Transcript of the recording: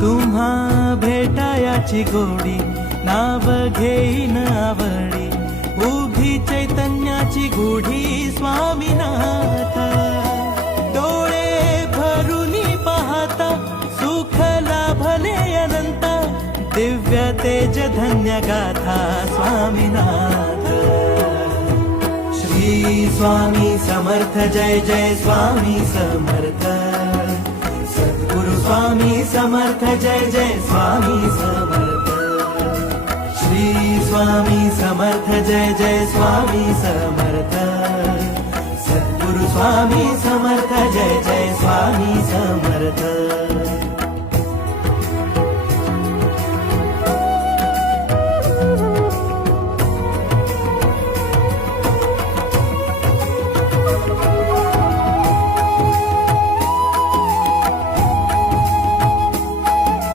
तुम्हा भेटायाची गोडी नाव घेईन आवडी उभी चैतन्याची गुढी स्वामीनाथ डोळे भरूनी पाहता सुख लाभले अनंत दिव्य तेज धन्य गाथा स्वामीनाथ श्री स्वामी समर्थ जय जय स्वामी समर्थ सद्गुरु स्वामी समर्थ जय जय स्वामी समर्थ श्री स्वामी समर्थ जय जय स्वामी समर्थ सद्गुरु स्वामी समर्थ जय जय स्वामी समर्थ